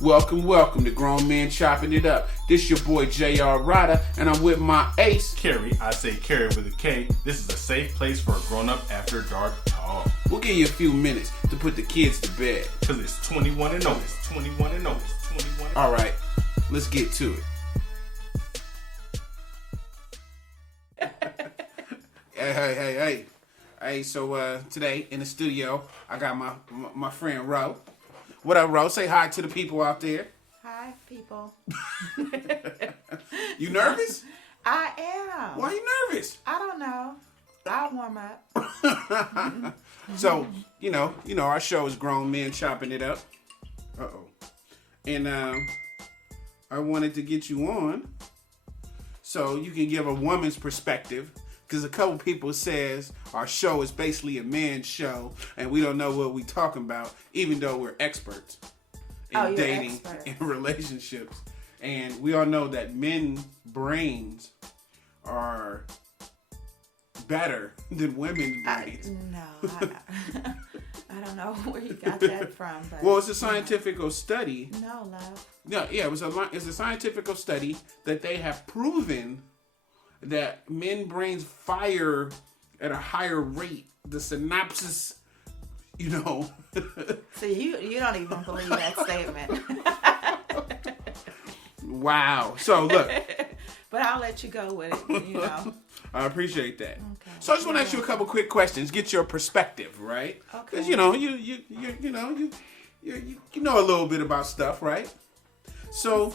Welcome to Grown Men Chopping It Up. This your boy J.R. Rydha, and I'm with my ace, Carrie. I say Carrie with a K. This is a safe place for a grown-up after dark talk. We'll give you a few minutes to put the kids to bed. Because it's 21 and notice, 21 and notice, 21 and All right, let's get to it. Hey, so today in the studio, I got my friend Ro. What up, Ro? Say hi to the people out there. Hi, people. You nervous? I am. Why are you nervous? I don't know. I'll warm up. So, you know, our show is Grown Men Chopping It Up. And I wanted to get you on so you can give a woman's perspective. Because a couple people says our show is basically a man's show and we don't know what we talking about, even though we're experts in dating and relationships. And we all know that men's brains are better than women's brains. I don't know where you got that from. But, well, it's a scientific study. No, love. Yeah, it's a scientific study that they have proven that men brains fire at a higher rate. The synapses, So you don't even believe that statement. Wow. So look. But I'll let you go with it, I appreciate that. Okay. So I just want to ask you a couple quick questions, get your perspective, right? Okay. Because you know a little bit about stuff, right? So,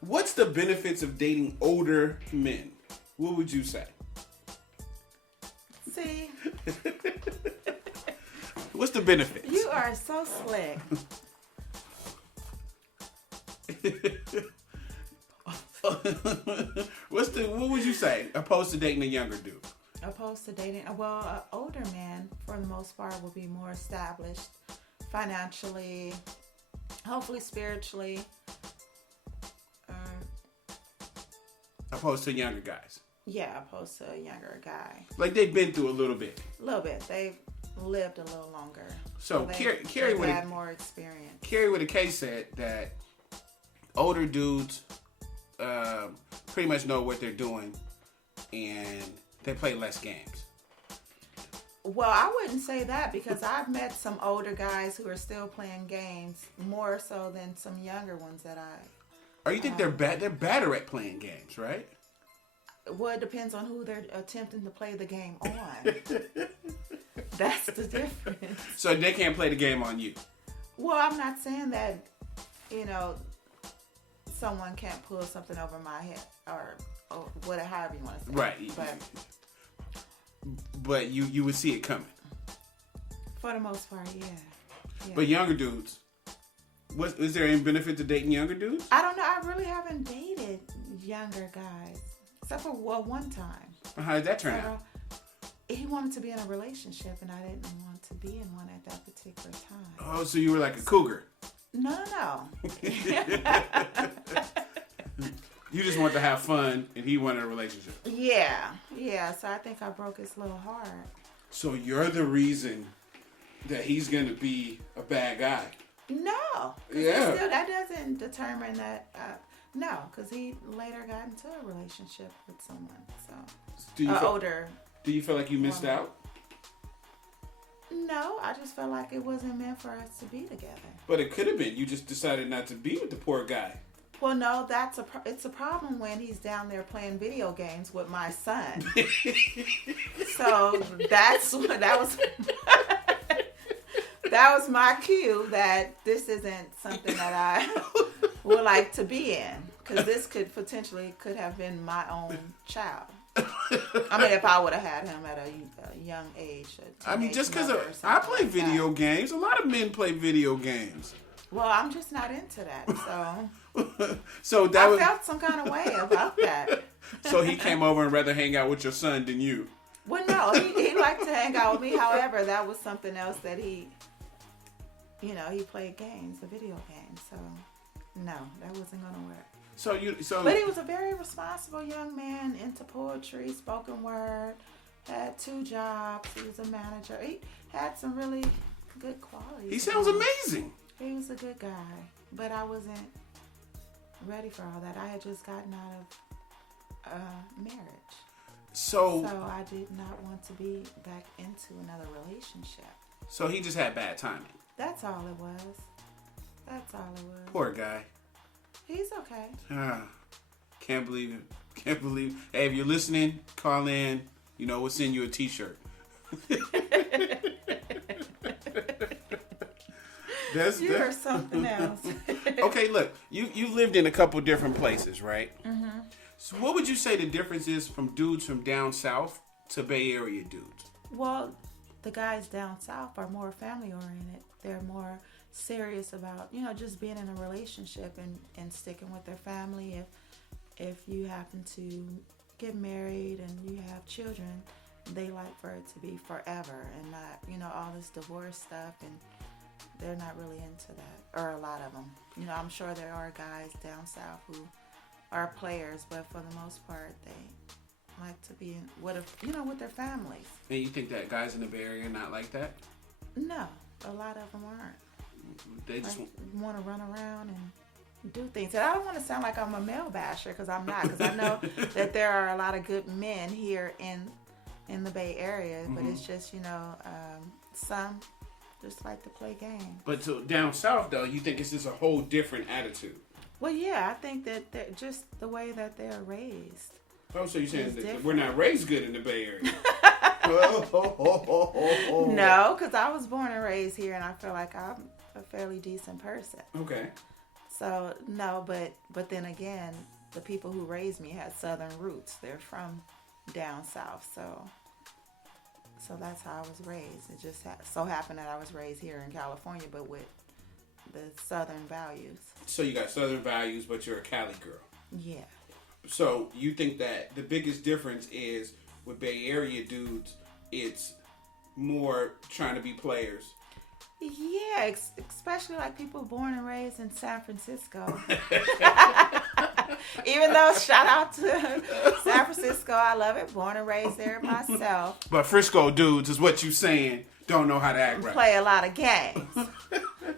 what's the benefits of dating older men? What would you say? See? What's the benefits? You are so slick. What would you say opposed to dating a younger dude? Opposed to dating, an older man, for the most part, will be more established financially, hopefully spiritually. Opposed to younger guys. Yeah, opposed to a younger guy. Like they've been through a little bit. A little bit. They've lived a little longer. So Carrie would had more experience. Carrie with a K said that older dudes pretty much know what they're doing and they play less games. Well, I wouldn't say that because I've met some older guys who are still playing games more so than some younger ones that I. Or you think they're better at playing games, right? Well, it depends on who they're attempting to play the game on. That's the difference. So they can't play the game on you? Well, I'm not saying that, someone can't pull something over my head or whatever, however you want to say. Right. But you would see it coming. For the most part, yeah. But younger dudes, is there any benefit to dating younger dudes? I don't know. I really haven't dated younger guys. Except for one time. How did that turn out? He wanted to be in a relationship, and I didn't want to be in one at that particular time. Oh, so you were like a cougar? No. You just want to have fun, and he wanted a relationship. Yeah. So I think I broke his little heart. So you're the reason that he's going to be a bad guy? No. Yeah. That doesn't determine that. No, because he later got into a relationship with someone. So older. Do you feel like you missed out? No, I just felt like it wasn't meant for us to be together. But it could have been. You just decided not to be with the poor guy. Well, no, it's a problem when he's down there playing video games with my son. So that was that was my cue that this isn't something that I would like to be in, because this could have been my own child. I mean, if I would have had him at a young age. I mean, just because I play video games, a lot of men play video games. Well, I'm just not into that, so. So I felt some kind of way about that. So he came over and rather hang out with your son than you. Well, no, he liked to hang out with me. However, that was something else that he played games, a video game. So, no, that wasn't gonna work. But he was a very responsible young man, into poetry, spoken word, had 2 jobs. He was a manager. He had some really good qualities. He sounds amazing. He was a good guy, but I wasn't ready for all that. I had just gotten out of marriage. So I did not want to be back into another relationship. So he just had bad timing. That's all it was. That's all it was. Poor guy. He's okay. Can't believe it. Can't believe. Hey, if you're listening, call in. You know, we'll send you a T-shirt. You're something else. Okay, look. You lived in a couple different places, right? Mm-hmm. So what would you say the difference is from dudes from down south to Bay Area dudes? Well, the guys down south are more family oriented. They're more serious about, just being in a relationship and sticking with their family. If you happen to get married and you have children, they like for it to be forever and not, all this divorce stuff, and they're not really into that, or a lot of them. I'm sure there are guys down south who are players, but for the most part, they like to be with their families. And you think that guys in the Bay Area are not like that? No, a lot of them aren't. They just want to run around and do things. And I don't want to sound like I'm a male basher, because I'm not. Because I know that there are a lot of good men here in the Bay Area, but it's just some just like to play games. But so down south, though, you think it's just a whole different attitude? Well, yeah, I think that they're just the way that they're raised. Oh, so you're saying that we're not raised good in the Bay Area? No, because I was born and raised here, and I feel like I'm a fairly decent person. Okay. So, no, but then again, the people who raised me had southern roots. They're from down south, so that's how I was raised. It just so happened that I was raised here in California, but with the southern values. So you got southern values, but you're a Cali girl. Yeah. So you think that the biggest difference is with Bay Area dudes, it's more trying to be players. Yeah, especially like people born and raised in San Francisco. Even though, shout out to San Francisco, I love it. Born and raised there myself. But Frisco dudes is what you saying don't know how to act right. Play a lot of games.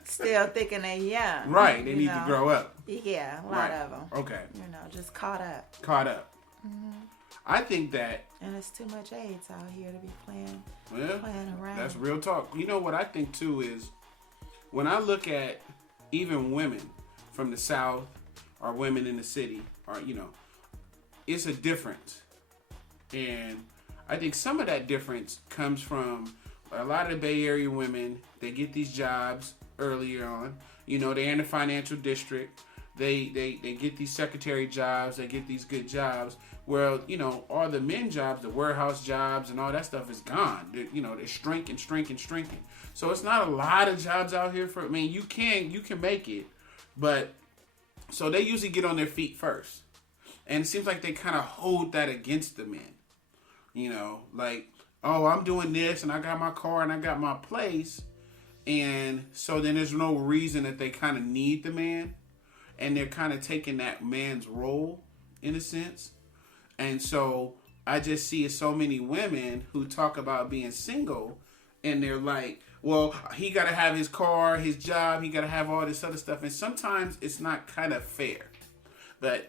Still thinking they're young. Right, they need to grow up. Yeah, a lot of them. Okay. Just caught up. Mm-hmm. I think that... And it's too much AIDS out here to be playing around. That's real talk. You know what I think, too, is when I look at even women from the South or women in the city, or, it's a difference. And I think some of that difference comes from a lot of the Bay Area women. They get these jobs earlier on. They're in the financial district. They get these secretary jobs. They get these good jobs. Well, all the men jobs, the warehouse jobs and all that stuff is gone. They're shrinking. So it's not a lot of jobs out here you can make it, but so they usually get on their feet first. And it seems like they kind of hold that against the men. Like, oh, I'm doing this and I got my car and I got my place. And so then there's no reason that they kind of need the man. And they're kind of taking that man's role in a sense. And so I just see so many women who talk about being single, and they're like, well, he got to have his car, his job, he got to have all this other stuff. And sometimes it's not kind of fair. But,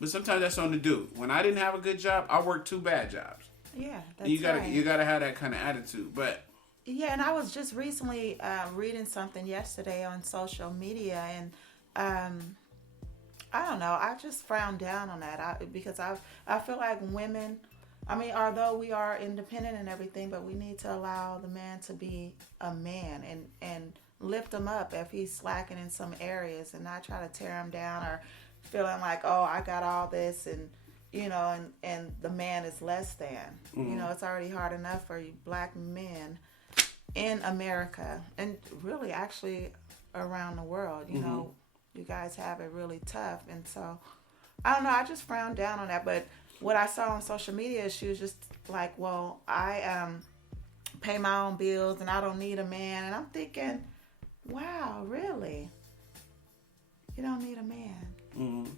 but sometimes that's on the dude. When I didn't have a good job, I worked 2 bad jobs. Yeah, that's right. You got to have that kind of attitude. But yeah, and I was just recently reading something yesterday on social media, and I don't know. I just frown down on that because I feel like women, although we are independent and everything, but we need to allow the man to be a man and lift him up if he's slacking in some areas, and not try to tear him down or feeling like, oh, I got all this and the man is less than. Mm-hmm. It's already hard enough for you black men in America and really actually around the world. You guys have it really tough. And so, I don't know, I just frowned down on that. But what I saw on social media, she was just like, well, I pay my own bills and I don't need a man. And I'm thinking, wow, really? You don't need a man? Mm-hmm.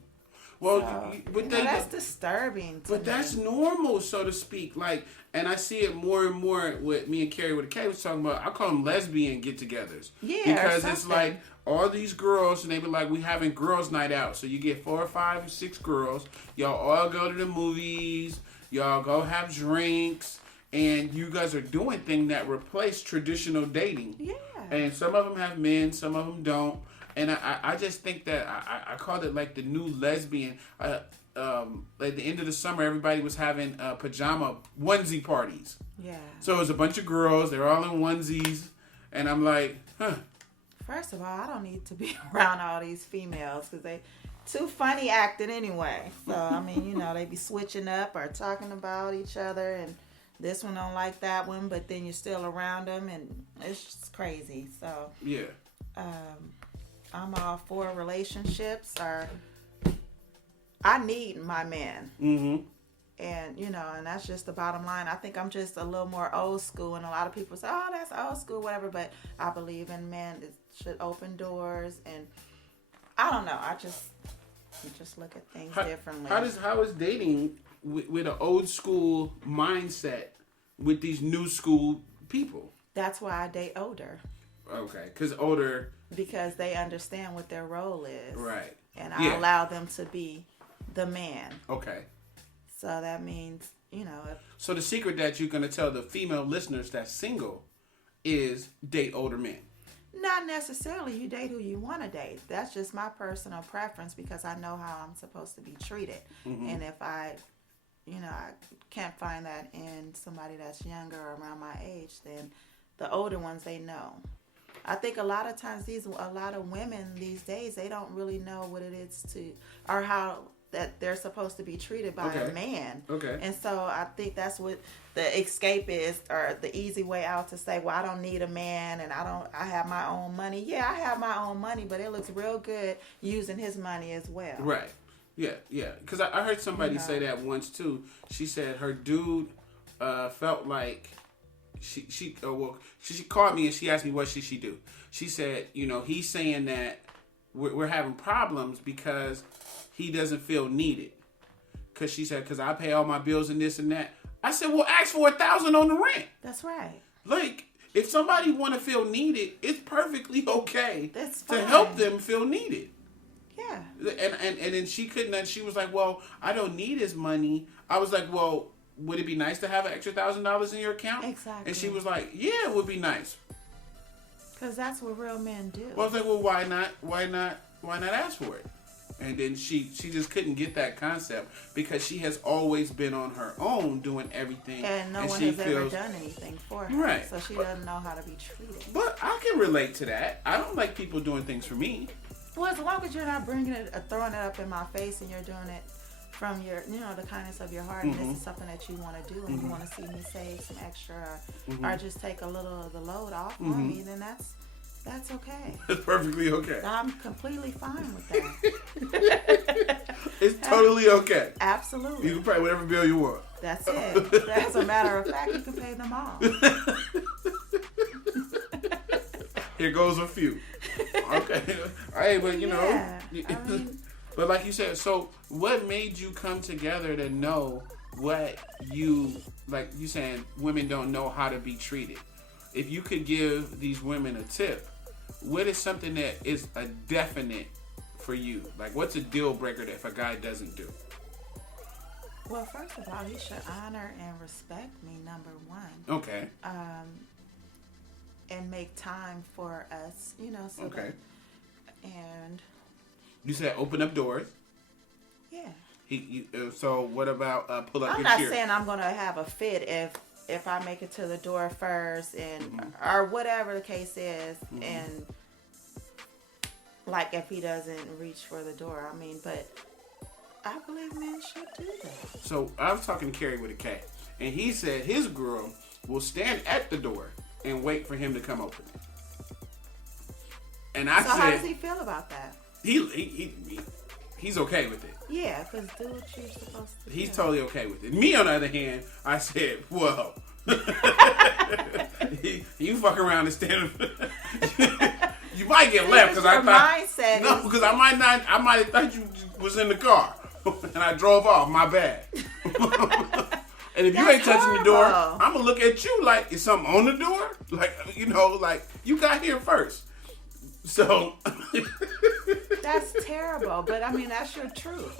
Well, So, but that's disturbing. But that's normal, so to speak. Like, and I see it more and more with me and Carrie with a K was talking about. I call them lesbian get-togethers. Yeah, because it's like all these girls, and they be like, we having girls' night out. So you get 4 or 5 or 6 girls. Y'all all go to the movies. Y'all go have drinks, and you guys are doing things that replace traditional dating. Yeah. And some of them have men, some of them don't. And I just think that I called it like the new lesbian. At the end of the summer, everybody was having pajama onesie parties. Yeah. So it was a bunch of girls. They're all in onesies. And I'm like, huh. First of all, I don't need to be around all these females because they too funny acting anyway. So, I mean, they be switching up or talking about each other. And this one don't like that one, but then you're still around them. And it's just crazy. So, yeah. I'm all for relationships. I need my man. Mm-hmm. And, and that's just the bottom line. I think I'm just a little more old school. And a lot of people say, oh, that's old school, whatever. But I believe in men that should open doors. And I don't know. I just look at things differently. How is dating with an old school mindset with these new school people? That's why I date older. Okay, because they understand what their role is. Right. And I allow them to be the man. Okay. So that means, So the secret that you're going to tell the female listeners that's single is date older men. Not necessarily. You date who you want to date. That's just my personal preference because I know how I'm supposed to be treated. Mm-hmm. And if I can't find that in somebody that's younger or around my age, then the older ones, they know. I think a lot of times a lot of women these days, they don't really know what it is or how that they're supposed to be treated by a man. Okay. And so I think that's what the escape is, or the easy way out to say, well, I don't need a man and I have my own money. Yeah, I have my own money, but it looks real good using his money as well. Right. Yeah. Because I heard somebody say that once too. She said her dude felt like she called me and she asked me what should she do. She said, he's saying that we're having problems because he doesn't feel needed. Because she said, because I pay all my bills and this and that. I said, well, ask for $1,000 on the rent. That's right. Like, if somebody want to feel needed, it's perfectly okay to help them feel needed. Yeah. And then she couldn't. She was like, well, I don't need his money. I was like, well, would it be nice to have an extra $1,000 in your account? Exactly. And she was like, yeah, it would be nice. Because that's what real men do. Well, I was like, well, why not? Why not ask for it? And then she just couldn't get that concept because she has always been on her own doing everything. And no one has ever done anything for her. Right. So she doesn't know how to be treated. But I can relate to that. I don't like people doing things for me. Well, as long as you're not bringing it, throwing it up in my face, and you're doing it from your, the kindness of your heart, and this is something that you want to do, and you want to see me save some extra, or just take a little of the load off on me, then that's okay. It's perfectly okay. I'm completely fine with that. It's totally okay. Absolutely. You can pay whatever bill you want. That's it. As a matter of fact, you can pay them all. Here goes a few. Okay. Hey, but but like you said, so what made you come together to know what like you saying women don't know how to be treated? If you could give these women a tip, what is something that is a definite for you? Like, what's a deal breaker that if a guy doesn't do? Well, first of all, he should honor and respect me, number one. Okay. And make time for us, so okay. And you said open up doors. Yeah. So what about pull up I'm your not chair? saying I'm gonna have a fit if I make it to the door first, and or whatever the case is, and like if he doesn't reach for the door. I mean, but I believe men should do that. So I was talking to Carrie with a K, and he said his girl will stand at the door and wait for him to come open it. And I so said, how does he feel about that? He's okay with it. Yeah, because do what you're supposed to do. He's totally okay with it. Me, on the other hand, I said, well, you fuck around and stand. You might get left because I thought mindset. No, because I might have thought you was in the car. and I drove off. My bad. And if you ain't touching the door, I'm gonna look at you like, is something on the door? Like, like you got here first. So that's terrible. But I mean, that's your truth.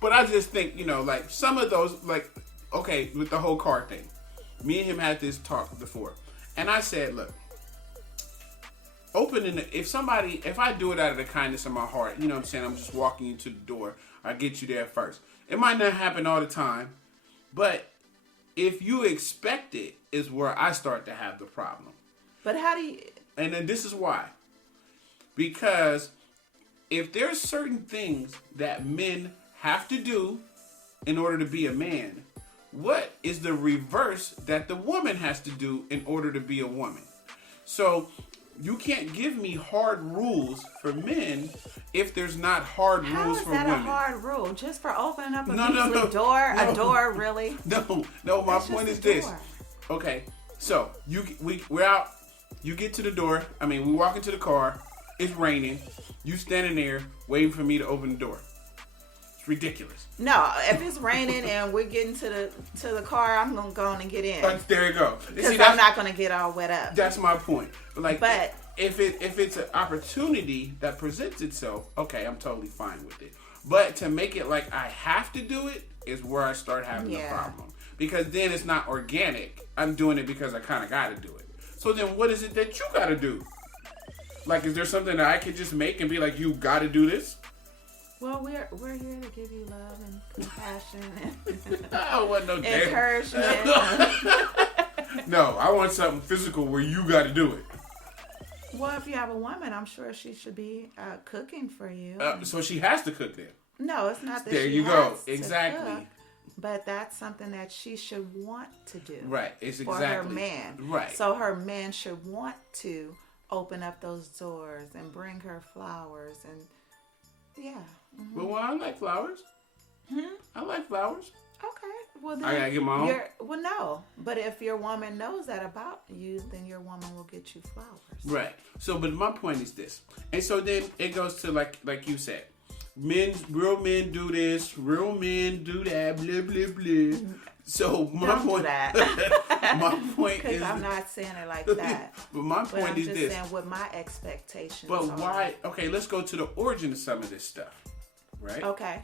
But I just think, like some of those, like, okay, with the whole car thing, me and him had this talk before, and I said, look, if I do it out of the kindness of my heart, you know what I'm saying, I'm just walking you to the door, I get you there first. It might not happen all the time. But if you expect it, is where I start to have the problem. But how do you... And then this is why. Because if there's certain things that men have to do in order to be a man, what is the reverse that the woman has to do in order to be a woman? So you can't give me hard rules for men if there's not hard rules for women. How is that a hard rule? Just for opening up a door? No. A door, really? No, my point is this. Okay, so we're out. You get to the door. I mean, we walk into the car. It's raining. You standing there waiting for me to open the door. It's ridiculous. No, if it's raining and we're getting to the car, I'm gonna go on and get in. There you go. Because I'm not gonna get all wet up. That's my point. But if it's an opportunity that presents itself, okay, I'm totally fine with it. But to make it like I have to do it is where I start having the problem. Because then it's not organic. I'm doing it because I kind of got to do it. So then what is it that you got to do? Like, is there something that I could just make and be like, you got to do this? Well, we're here to give you love and compassion and I don't want no encouragement. No, I want something physical where you got to do it. Well, if you have a woman, I'm sure she should be cooking for you. So she has to cook then. No, it's not that there she you has go. to Exactly. Cook, but that's something that she should want to do. Right. It's for exactly. her man. Right. So her man should want to open up those doors and bring her flowers and yeah. Mm-hmm. Well, I like flowers. I like flowers. Okay. Well, then I gotta get my own. Well, no. But if your woman knows that about you, then your woman will get you flowers. Right. So, but my point is this, and so then it goes to like you said, real men do this, real men do that, blah blah blah. So my Don't point, do that. my point is, because I'm not saying it like that. But my point I'm is just this. saying what my expectations. But are. why? Okay, let's go to the origin of some of this stuff. Right. Okay.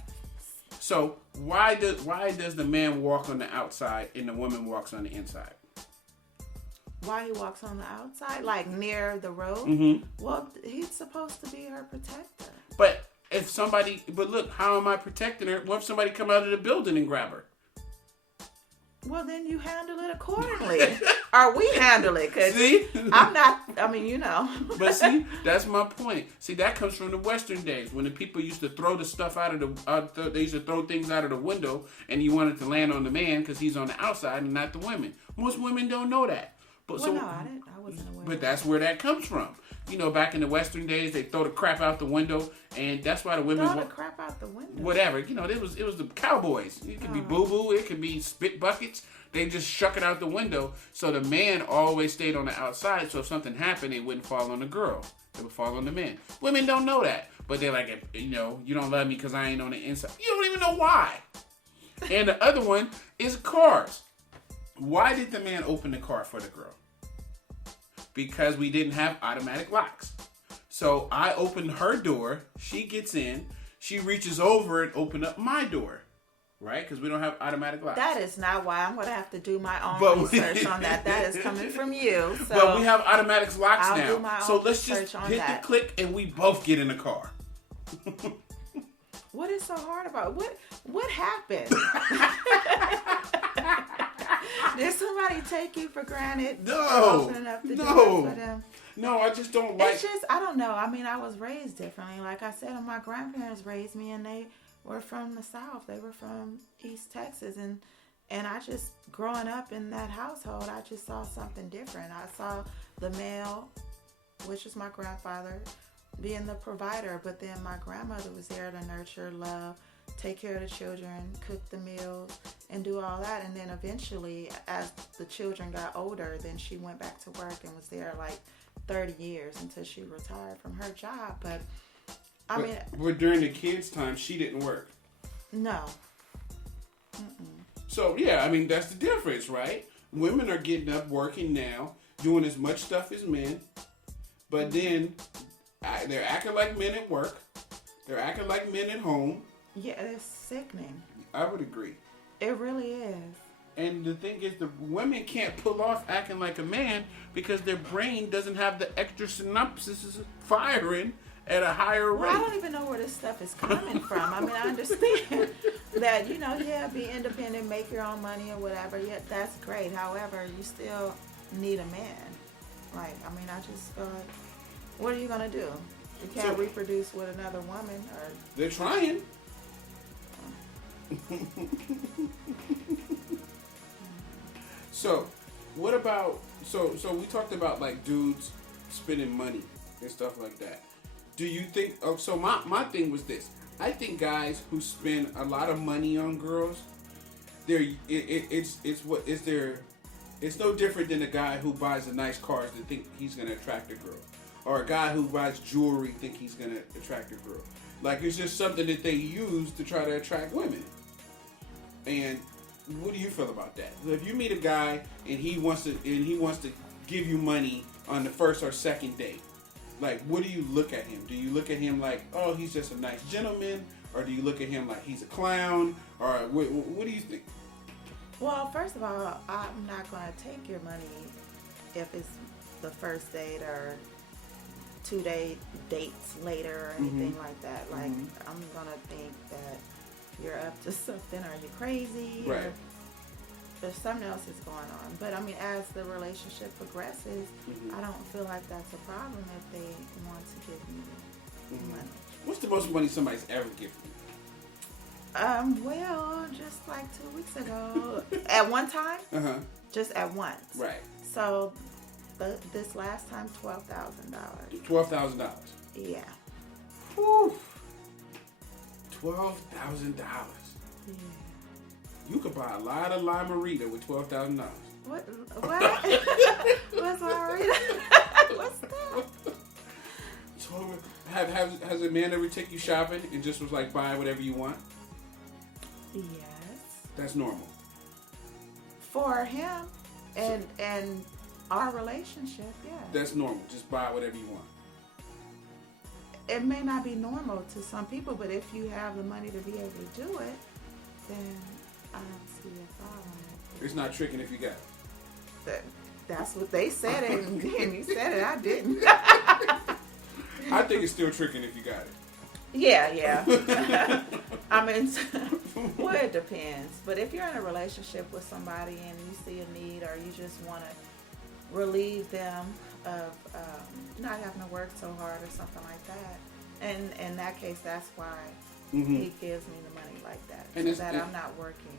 So why does the man walk on the outside and the woman walks on the inside? Why he walks on the outside, like near the road? Mm-hmm. Well, he's supposed to be her protector. But look, how am I protecting her? What if somebody come out of the building and grab her? Well, then you handle it accordingly. Or we handle it. Cause see? I'm not, I mean, you know. But see, that's my point. See, that comes from the Western days when the people used to throw the stuff they used to throw things out of the window and you wanted to land on the man because he's on the outside and not the women. Most women don't know that. But well, no, I didn't. I wasn't aware. But that's where that comes from. You know, back in the Western days, they throw the crap out the window, and that's why the women throw the crap out the window. Whatever, you know, it was the cowboys. It could be boo boo, it could be spit buckets. They just shuck it out the window. So the man always stayed on the outside. So if something happened, it wouldn't fall on the girl. It would fall on the man. Women don't know that, but they're like, you know, you don't love me because I ain't on the inside. You don't even know why. And the other one is cars. Why did the man open the car for the girl? Because we didn't have automatic locks. So I opened her door. She gets in. She reaches over and open up my door. Right? Because we don't have automatic locks. That is not why. I'm going to have to do my own research on that. That is coming from you. So but we have automatic locks I'll now. do my So own let's just research on hit that. the click and we both get in the car. What is so hard about it? What happened? Did somebody take you for granted? No. Opening up the No. door for them? No, I just don't like. It's just, I don't know. I mean, I was raised differently. Like I said, my grandparents raised me and they were from the South. They were from East Texas. And I just, growing up in that household, I just saw something different. I saw the male, which is my grandfather, being the provider. But then my grandmother was there to nurture, love, take care of the children, cook the meals, and do all that. And then eventually, as the children got older, then she went back to work and was there like 30 years until she retired from her job. But but during the kids' time, she didn't work. No. So yeah, I mean that's the difference, right? Women are getting up, working now, doing as much stuff as men, but then they're acting like men at work. They're acting like men at home. Yeah, it's sickening. I would agree. It really is. And the thing is, the women can't pull off acting like a man because their brain doesn't have the extra synapses firing at a higher rate. Well, I don't even know where this stuff is coming from. I mean, I understand that, be independent, make your own money or whatever. Yeah, that's great. However, you still need a man. Like, I mean, I just feel like, what are you going to do? You can't reproduce with another woman or... They're trying. So, what about... So we talked about, like, dudes spending money and stuff like that. Do you think... Oh, so my thing was this. I think guys who spend a lot of money on girls, it's no different than a guy who buys a nice car and think he's going to attract a girl. Or a guy who buys jewelry think he's going to attract a girl. Like, it's just something that they use to try to attract women. And what do you feel about that? If you meet a guy and he wants to give you money on the first or second date, like, what do you look at him? Do you look at him like, oh, he's just a nice gentleman? Or do you look at him like he's a clown? Or what do you think? Well, first of all, I'm not going to take your money if it's the first date or 2 dates later or anything like that. Like, I'm going to think that you're up to something. Are you crazy? Right. Or there's something else is going on. But, I mean, as the relationship progresses, I don't feel like that's a problem if they want to give me money. What's the most money somebody's ever given you? Well, just like 2 weeks ago. At one time? Just at once. Right. So, this last time, $12,000. $12,000. Yeah. Whew. $12,000. Yeah. You could buy a lot of lime Rydha with $12,000. What? What's Rydha? What's that? Has a man ever take you shopping and just was like, buy whatever you want? Yes. That's normal. For him and our relationship, yeah. That's normal. Just buy whatever you want. It may not be normal to some people, but if you have the money to be able to do it, then I don't see a problem with it. It's not tricking if you got it. That's what they said, and he said it. I didn't. I think it's still tricking if you got it. Yeah. I mean, well, it depends. But if you're in a relationship with somebody and you see a need or you just want to relieve them of not having to work so hard or something like that, and in that case, that's why he gives me the money like that. And so that I'm not working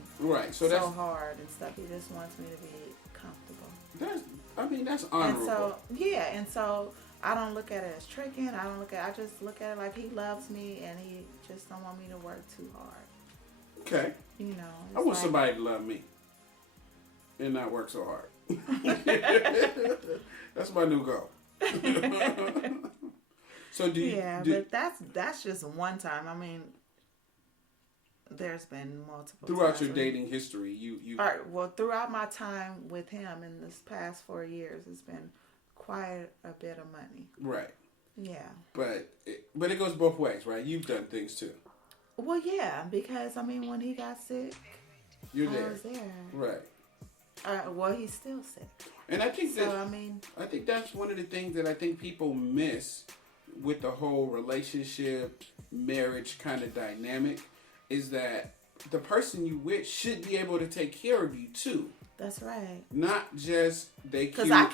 so that's hard and stuff. He just wants me to be comfortable. That's honorable. And so I don't look at it as tricking. I just look at it like he loves me and he just don't want me to work too hard. Okay. I want somebody to love me and not work so hard. That's my new goal. So but that's just one time. I mean, there's been multiple throughout times your dating history, you all right, well, throughout my time with him in this past 4 years, it's been quite a bit of money. Right. Yeah. But it goes both ways, right? You've done things too. Well, yeah, because I mean, when he got sick, I was there. Right. Well, he's still sick. And I think I think that's one of the things that I think people miss with the whole relationship, marriage kind of dynamic is that the person you with should be able to take care of you too. That's right. Not just they. Because I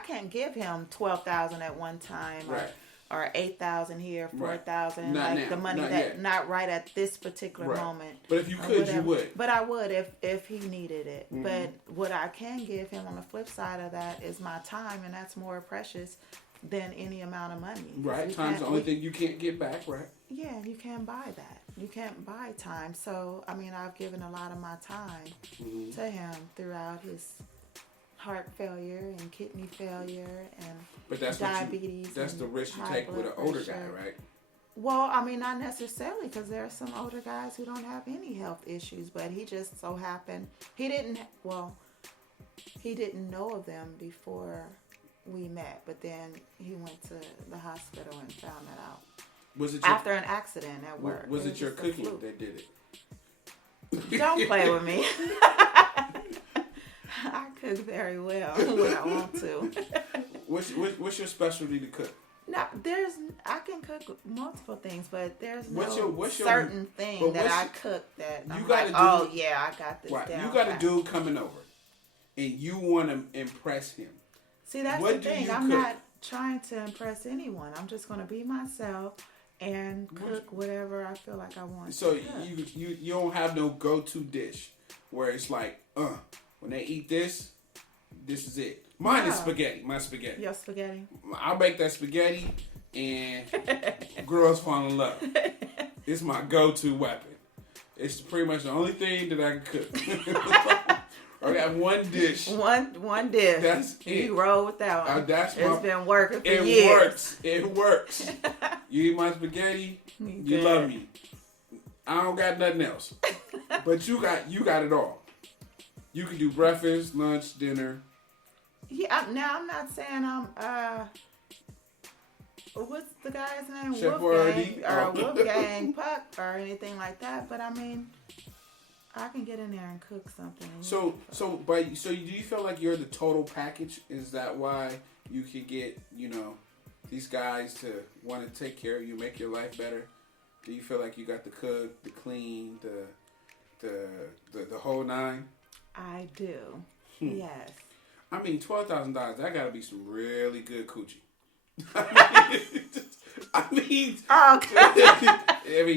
can't give him $12,000 at one time, right. or $8,000 here, $4,000, right. like the money not right at this particular moment. But if you could, you would. But I would if he needed it. But what I can give him on the flip side of that is my time, and that's more precious than any amount of money. Right, time's the only thing you can't get back, right? Yeah, you can't buy that. You can't buy time. So, I mean, I've given a lot of my time to him throughout his heart failure and kidney failure and but that's diabetes. That's the risk you take with an older guy, right? Well, I mean, not necessarily, because there are some older guys who don't have any health issues, but he just so happened he didn't. Well, he didn't know of them before we met, but then he went to the hospital and found that out. Was it after an accident at work? Was it your cooking that did it? Don't play with me. I cook very well when I want to. What's your specialty to cook? No, I can cook multiple things, but there's what's your certain thing that I cook that I'm like, I got this down. You got a dude coming over, and you want to impress him. See, that's the thing. I'm not trying to impress anyone. I'm just going to be myself and cook whatever I feel like I want. So you don't have no go-to dish where it's like, when they eat this is it. Mine is spaghetti. My spaghetti. Your spaghetti. I'll make that spaghetti and girls fall in love. It's my go-to weapon. It's pretty much the only thing that I can cook. I got one dish. One dish. That's it. You roll with that one. It's been working for years. It works. You eat my spaghetti, you love me. I don't got nothing else. But you got it all. You can do breakfast, lunch, dinner. Yeah, now I'm not saying I'm what's the guy's name? Chef Wolfgang or Wolfgang Puck or anything like that. But I mean, I can get in there and cook something. So do you feel like you're the total package? Is that why you could get, these guys to want to take care of you, make your life better? Do you feel like you got the cook, the clean, the whole nine? I do. Yes. I mean, $12,000, that got to be some really good coochie.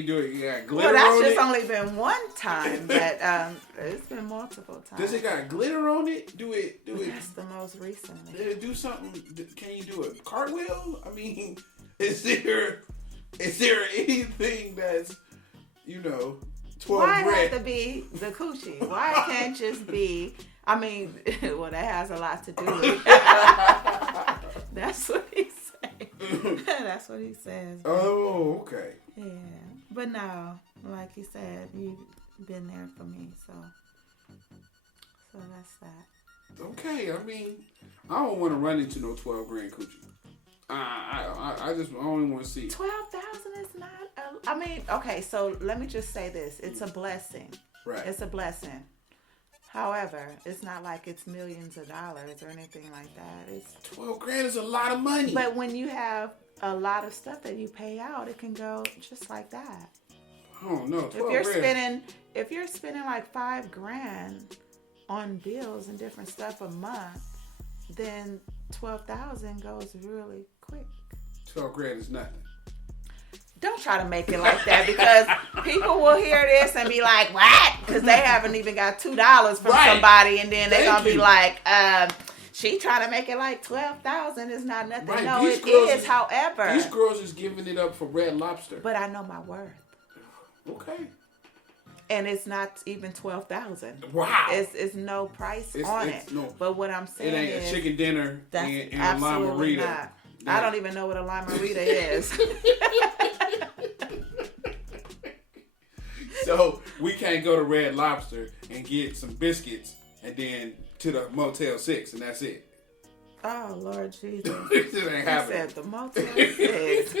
Do it. Yeah, glitter on it. Well, that's just only been one time, but it's been multiple times. Does it got glitter on it? Do it. That's the most recent. Do something. Can you do a cartwheel? I mean, is there anything that's 12 Why grand? Why have to be the coochie? Why can't just be? I mean, well, that has a lot to do with it. That's what he says. That's what he says. Oh, okay. Yeah. But no, like you said, you've been there for me, so that's that. Okay, I mean, I don't want to run into no 12 grand coochie. I just only want to see 12,000 is not. I mean, okay, so let me just say this: it's a blessing. Right. It's a blessing. However, it's not like it's millions of dollars or anything like that. It's 12 grand is a lot of money. But when you have a lot of stuff that you pay out, it can go just like that. Oh no! If you're spending like $5 grand on bills and different stuff a month, then 12,000 goes really quick. 12 grand is nothing. Don't try to make it like that, because people will hear this and be like, "What?" Because they haven't even got $2 from somebody, and then they're gonna be like, "She trying to make it like 12,000 is not nothing." Right. No, it is. However, these girls is giving it up for Red Lobster. But I know my worth. Okay. And it's not even 12,000. Wow. It's no price on it. No, but what I'm saying is, it ain't a chicken dinner and a lime marita. Not. I don't even know what a lime marita is. So we can't go to Red Lobster and get some biscuits and then to the Motel 6 and that's it. Oh, Lord Jesus. This ain't happening. You said the Motel 6.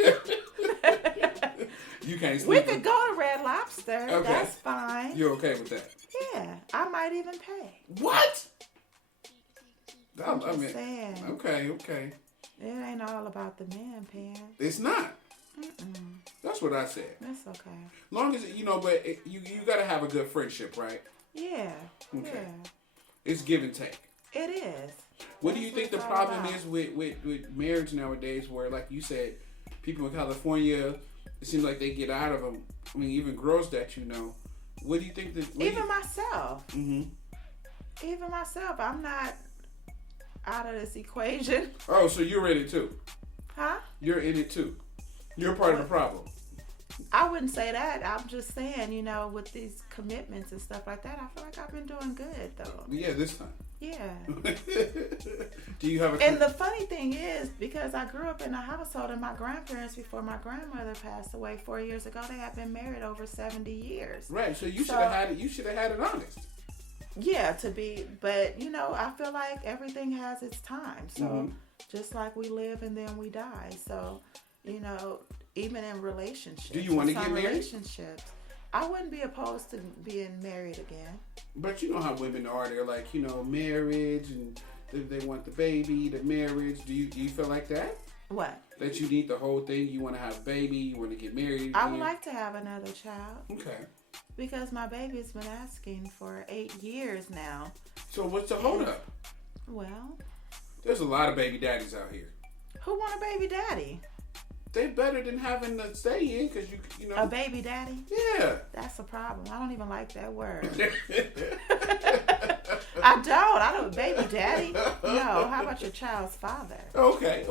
You can't sleep. We could go to Red Lobster. Okay. That's fine. You're okay with that? Yeah. I might even pay. What? I'm just saying. Okay. It ain't all about the man paying. It's not. That's what I said. That's okay. Long as but you gotta have a good friendship, right? Yeah. Okay. Yeah. It's give and take. It is. What do you think the problem is with marriage nowadays? Where, like you said, people in California, it seems like they get out of them. I mean, even girls that you know. What do you think that? Even myself. Mm-hmm. Even myself, I'm not out of this equation. Oh, so you're in it too? Huh? You're in it too. You're part of the problem. I wouldn't say that. I'm just saying, with these commitments and stuff like that, I feel like I've been doing good, though. Yeah, this time. Yeah. Do you have a... And the funny thing is, because I grew up in a household and my grandparents, before my grandmother passed away 4 years ago, they had been married over 70 years. Right, so you should have had it. You should have had it honest. Yeah, but I feel like everything has its time. So just like we live and then we die. So, even in relationships. Do you want to get married? Relationships, I wouldn't be opposed to being married again. But you know how women are. They're like, marriage, and they want the baby, the marriage. Do you feel like that? What? That you need the whole thing? You want to have a baby? You want to get married again? I would like to have another child. Okay. Because my baby's been asking for 8 years now. So what's the hold up? Well, there's a lot of baby daddies out here. Who want a baby daddy? They better than having to stay in, because you know. A baby daddy? Yeah. That's a problem. I don't even like that word. I don't. Baby daddy? No. How about your child's father? Okay.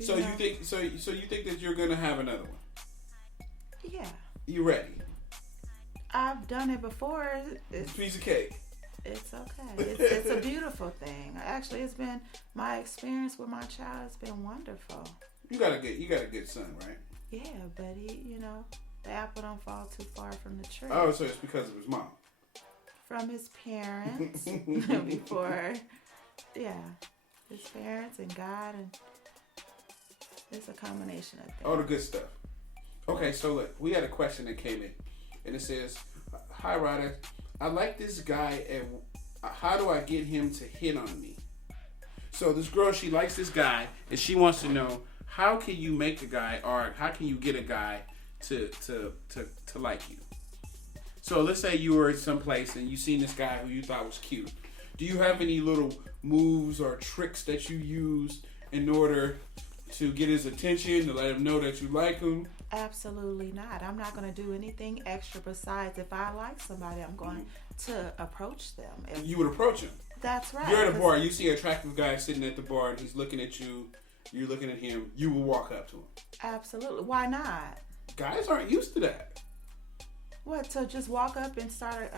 So know? you think you think that you're gonna have another one? Yeah. You ready? I've done it before. Piece of cake. It's okay. It's a beautiful thing. Actually, it's been my experience with my child has been wonderful. You got a good son, right? Yeah, but he, the apple don't fall too far from the tree. Oh, so it's because of his mom. From his parents before, his parents and God, and it's a combination of things. All the good stuff. Okay, so look, we had a question that came in, and it says, "Hi, Rydha, I like this guy, and how do I get him to hit on me?" So this girl, she likes this guy, and she wants to know, how can you make a guy, or how can you get a guy to like you? So let's say you were at some place and you seen this guy who you thought was cute. Do you have any little moves or tricks that you use in order to get his attention, to let him know that you like him? Absolutely not. I'm not going to do anything extra besides if I like somebody, I'm going to approach them. You would approach him? That's right. You're at a bar, you see an attractive guy sitting at the bar and he's looking at you, you're looking at him, you will walk up to him. Absolutely. Why not? Guys aren't used to that. What, so just walk up and start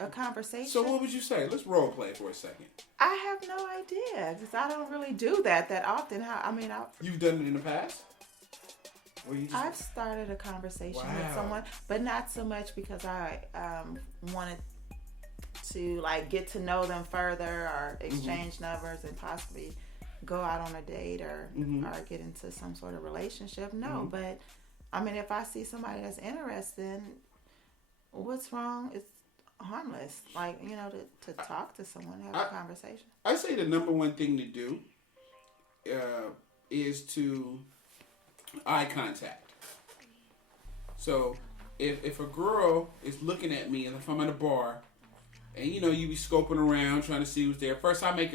a conversation? So what would you say? Let's role play for a second. I have no idea, because I don't really do that often. You've done it in the past? I've started a conversation with someone, but not so much because I wanted to get to know them further or exchange numbers and possibly go out on a date or get into some sort of relationship. No, but if I see somebody that's interested, what's wrong? It's harmless. To talk to someone, have a conversation. I say the number one thing to do is to eye contact. So if a girl is looking at me, and if I'm at a bar, and you be scoping around trying to see who's there. First, I make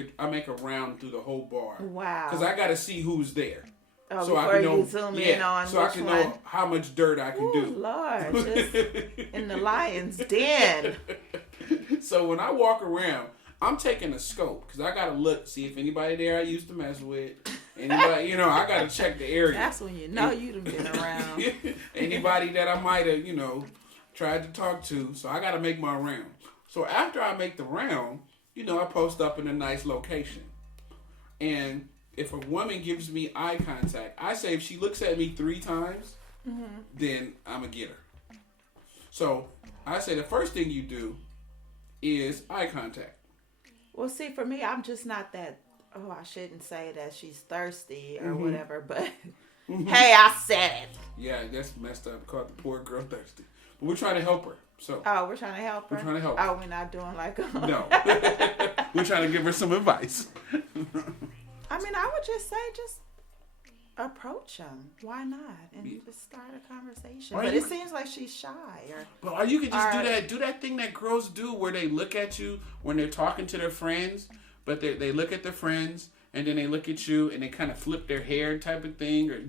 a round through the whole bar. Wow. Because I got to see who's there. Oh, so before I can you zoom in on so I can know how much dirt I can do. Lord, just in the lion's den. So when I walk around, I'm taking a scope because I got to look, see if anybody there I used to mess with. Anybody, I got to check the area. That's when you know you've been around. Anybody that I might have, tried to talk to. So I got to make my round. So after I make the round, I post up in a nice location. And if a woman gives me eye contact, I say if she looks at me 3 times, then I'm going to get her. So I say the first thing you do is eye contact. Well, see, for me, I'm just not that, I shouldn't say that she's thirsty or whatever, but hey, I said it. Yeah, that's messed up. Called the poor girl thirsty. But we're trying to help her. So. Oh, we're trying to help her? We're trying to help her. Oh, we're not doing like a... No. We're trying to give her some advice. I would just say approach them. Why not? And just start a conversation. But it seems like she's shy. Or you could just do that thing that girls do where they look at you when they're talking to their friends, but they look at their friends and then they look at you and they kind of flip their hair type of thing, or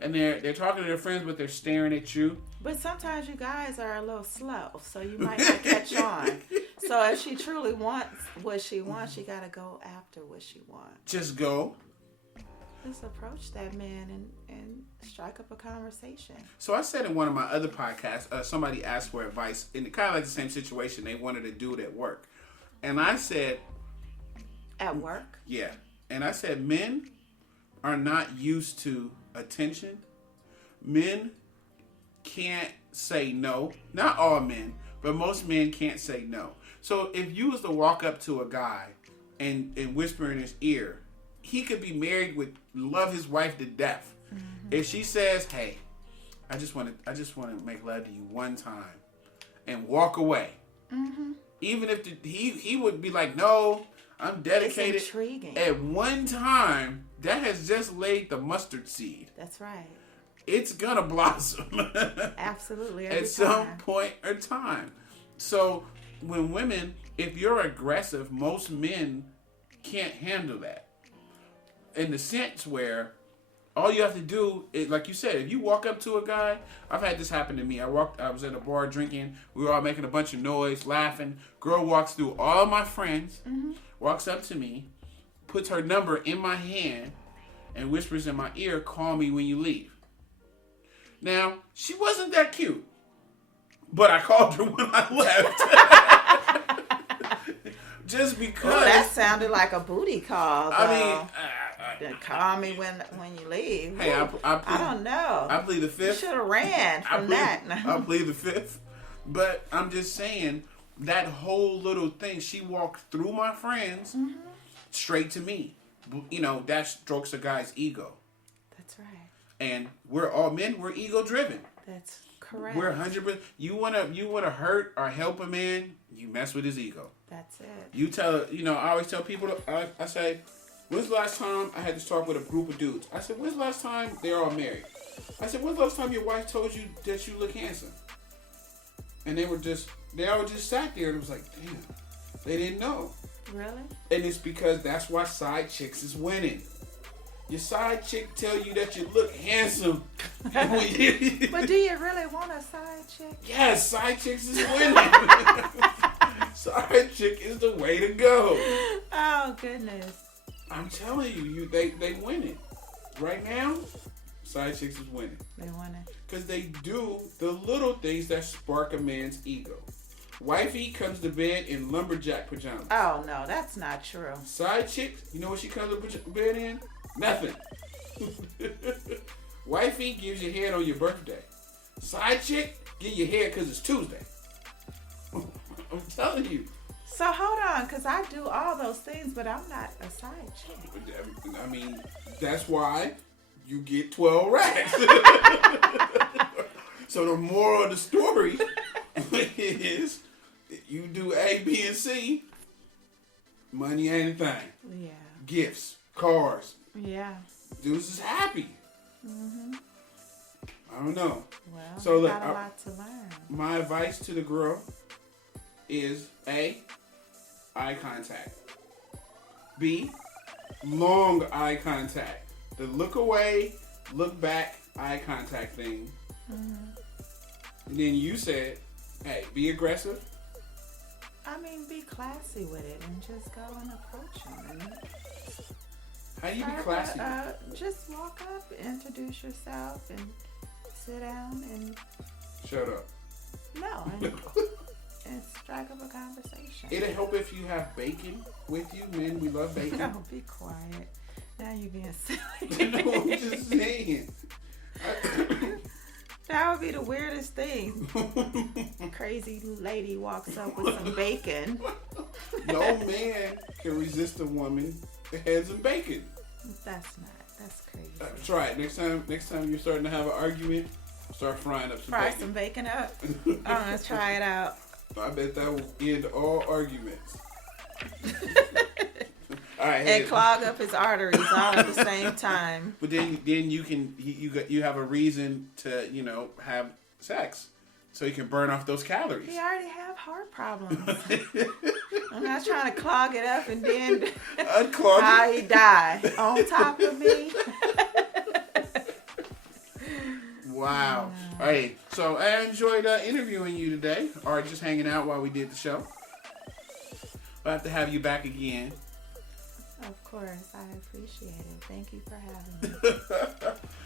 and they're talking to their friends but they're staring at you. But sometimes you guys are a little slow, so you might not catch on. So if she truly wants what she wants, she got to go after what she wants. Just go. Just approach that man and strike up a conversation. So I said in one of my other podcasts, somebody asked for advice in kind of like the same situation. They wanted to do it at work. And I said, At work? yeah. And I said, men are not used to attention. Men can't say no. Not all men, but most men can't say no. So if you was to walk up to a guy and whisper in his ear, he could be married with love his wife to death. Mm-hmm. If she says, "Hey, I just want to make love to you one time," and walk away, mm-hmm. even if he would be like, "No, I'm dedicated." It's intriguing. At one time, that has just laid the mustard seed. That's right. It's gonna blossom. Absolutely. At some point or time. So when women, if you're aggressive, most men can't handle that. In the sense where all you have to do is, like you said, if you walk up to a guy, I've had this happen to me. I was at a bar drinking. We were all making a bunch of noise, laughing. Girl walks through all my friends, mm-hmm. walks up to me, puts her number in my hand, and whispers in my ear, "Call me when you leave." Now, she wasn't that cute, but I called her when I left. Just because. Ooh, that sounded like a booty call, though. I mean, call me when you leave. Hey, I don't know. I plead the fifth. You should have ran from that. I plead the fifth. But I'm just saying, that whole little thing, she walked through my friends mm-hmm. straight to me. You know, that strokes a guy's ego. That's right. And we're all men, we're ego driven. That's correct. We're 100%. You wanna hurt or help a man, you mess with his ego. That's it. I always tell people, I say, when's the last time I had to talk with a group of dudes? I said, when's the last time they're all married? I said, when's the last time your wife told you that you look handsome? And they all just sat there and it was like, damn, they didn't know. Really? And it's because that's why side chicks is winning. Your side chick tell you that you look handsome. But do you really want a side chick? Yes, side chicks is winning. Side chick is the way to go. Oh, goodness. I'm telling you, they winning. Right now, side chicks is winning. They winning. Because they do the little things that spark a man's ego. Wifey comes to bed in lumberjack pajamas. Oh, no, that's not true. Side chick, you know what she comes to bed in? Nothing. Wifey gives you head on your birthday. Side chick, give you head because it's Tuesday. I'm telling you. So hold on, because I do all those things, but I'm not a side chick. I mean, that's why you get 12 racks. So the moral of the story is, you do A, B, and C, money ain't a thing. Yeah. Gifts, cars. Yeah. Dudes is happy. Mm-hmm. I don't know. Well, so look, got a lot to learn. My advice to the girl is A, eye contact. B, long eye contact. The look away, look back, eye contact thing. Mm-hmm. And then you said, hey, be aggressive. I mean, be classy with it and just go and approach them. How do you be classy? Just walk up, introduce yourself, and sit down and... Shut up. No, and strike up a conversation. It'll help if you have bacon with you. Men, we love bacon. No, be quiet. Now you're being silly. No, I'm just saying. That would be the weirdest thing. Crazy lady walks up with some bacon. No man can resist a woman that has some bacon. That's crazy. Try it. Next time you're starting to have an argument, start frying up some bacon. Fry some bacon up. Let's try it out. I bet that will end all arguments. All right, and clog up his arteries all at the same time. But then you have a reason to have sex, so you can burn off those calories. He already have heart problems. I'm not trying to clog it up and then unclog how he die on top of me. Wow. All right. So I enjoyed interviewing you today, or just hanging out while we did the show. We'll have to have you back again. Of course, I appreciate it. Thank you for having me.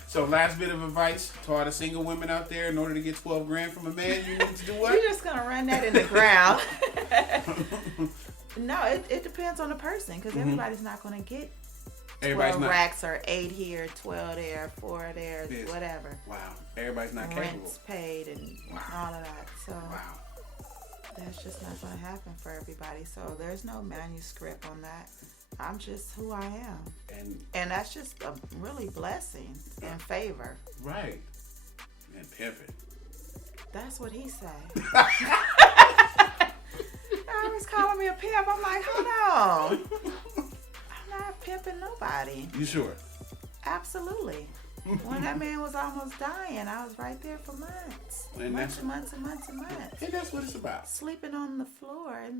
So, last bit of advice to all the single women out there: in order to get $12 grand from a man, you need to do what? You're just gonna run that in the ground. No, it depends on the person because everybody's not going to get 12 Everybody's not. racks or 8 here, 12 there, 4 there, Yes. whatever. Wow. Everybody's not capable. Rent's paid and all of that. So Wow. that's just not going to happen for everybody. So there's no manuscript on that. I'm just who I am. And that's just a really blessing and favor. Right. And pimping. That's what he say. I was calling me a pimp. I'm like, hold on. I'm not pimping nobody. You sure? Absolutely. When that man was almost dying, I was right there for months. And months and months and months and months. And that's what it's about. Sleeping on the floor at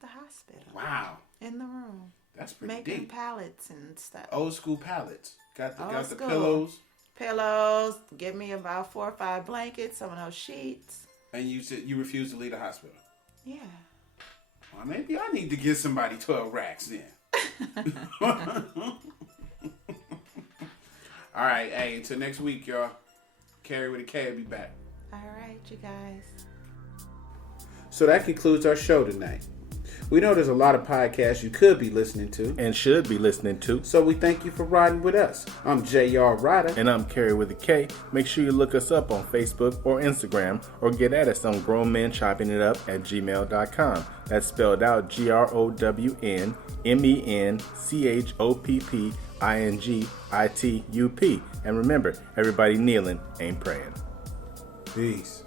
the hospital. Wow. In the room. That's pretty Making deep. pallets and stuff. Old school pallets. Got the Old school. pillows. Pillows. Give me about 4 or 5 blankets. Some of those sheets. And you said you refused to leave the hospital. Yeah. Well, maybe I need to give somebody 12 racks then. All right, hey, until next week, y'all. Carrie with a K will be back. All right, you guys. So that concludes our show tonight. We know there's a lot of podcasts you could be listening to. And should be listening to. So we thank you for riding with us. I'm J.R. Rydha. And I'm Carrie with a K. Make sure you look us up on Facebook or Instagram or get at us on grownmenchoppingitup@gmail.com. That's spelled out GROWNMENCHOPPINGITUP. And remember, everybody kneeling ain't praying. Peace.